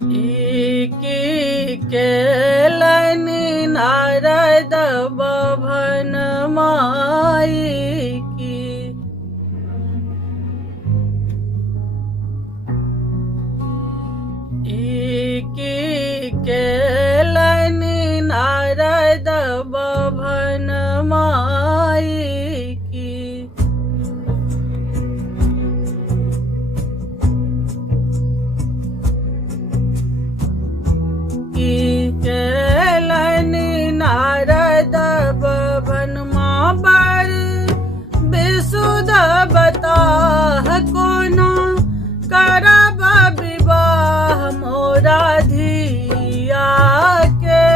की केलनि नारद बभन माई की। की केलनि नारद बभन माई की। केलनि नारद बभन माँ बर विशुद्ध बताह कोना करब विवाह मोरा धिया के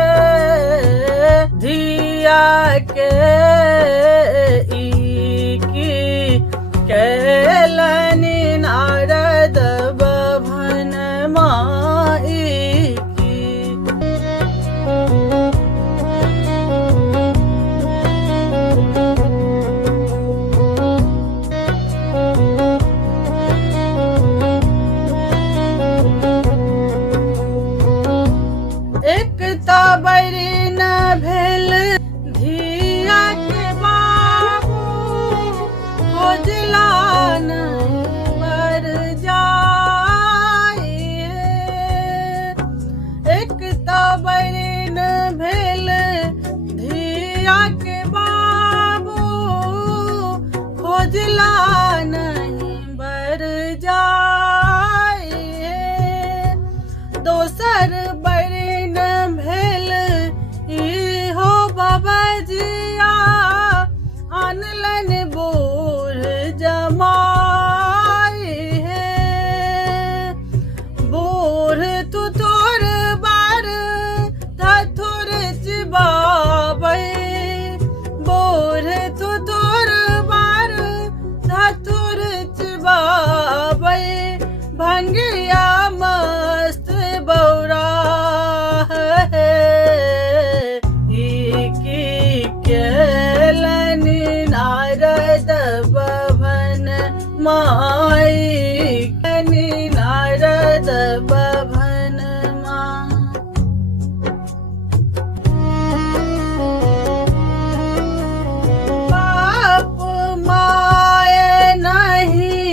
की केलनि नारद बभन माई की। एक तबरी न भेल धिया के बाबू खोजला नहीं बर जाए। एक तबरी न भेल धिया के बाबू खोजला नहीं बर जाए। दोसर बरी न भेल इहो बाबजिया आनलन बूढ़ जमाई है। बूढ़ तू तोर बार धथुर चिबाबै। बूढ़ तू तोर बार धथुर चिबाबै। भंगिया मस्त बौरा है। की केलनि नारद बभन माई केलनि नारद बभन माँ। बाप माए नहीं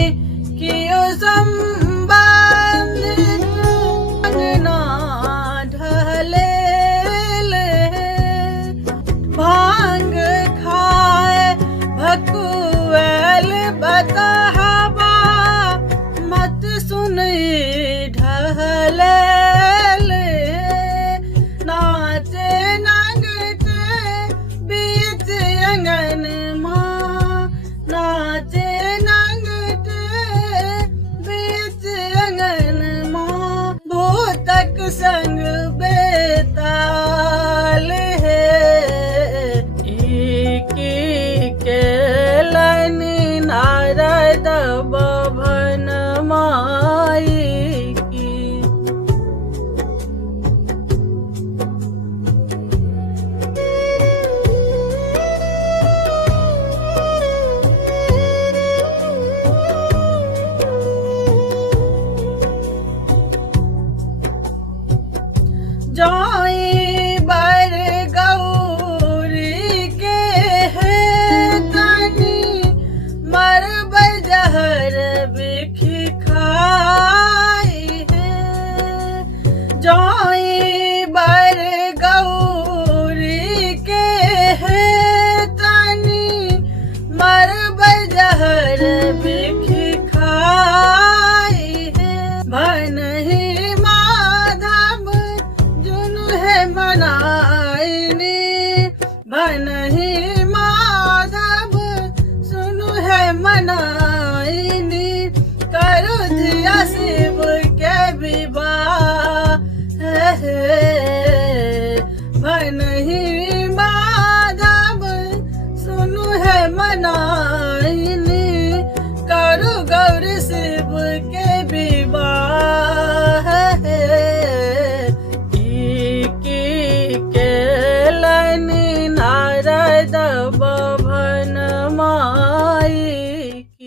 कियो भांग खाए भकुएल बताहबा मत सुन ढहले। नाचे नंगटे बीच अंगन माँ। नाचे नंगटे बीच अंगन माँ। भूतक संग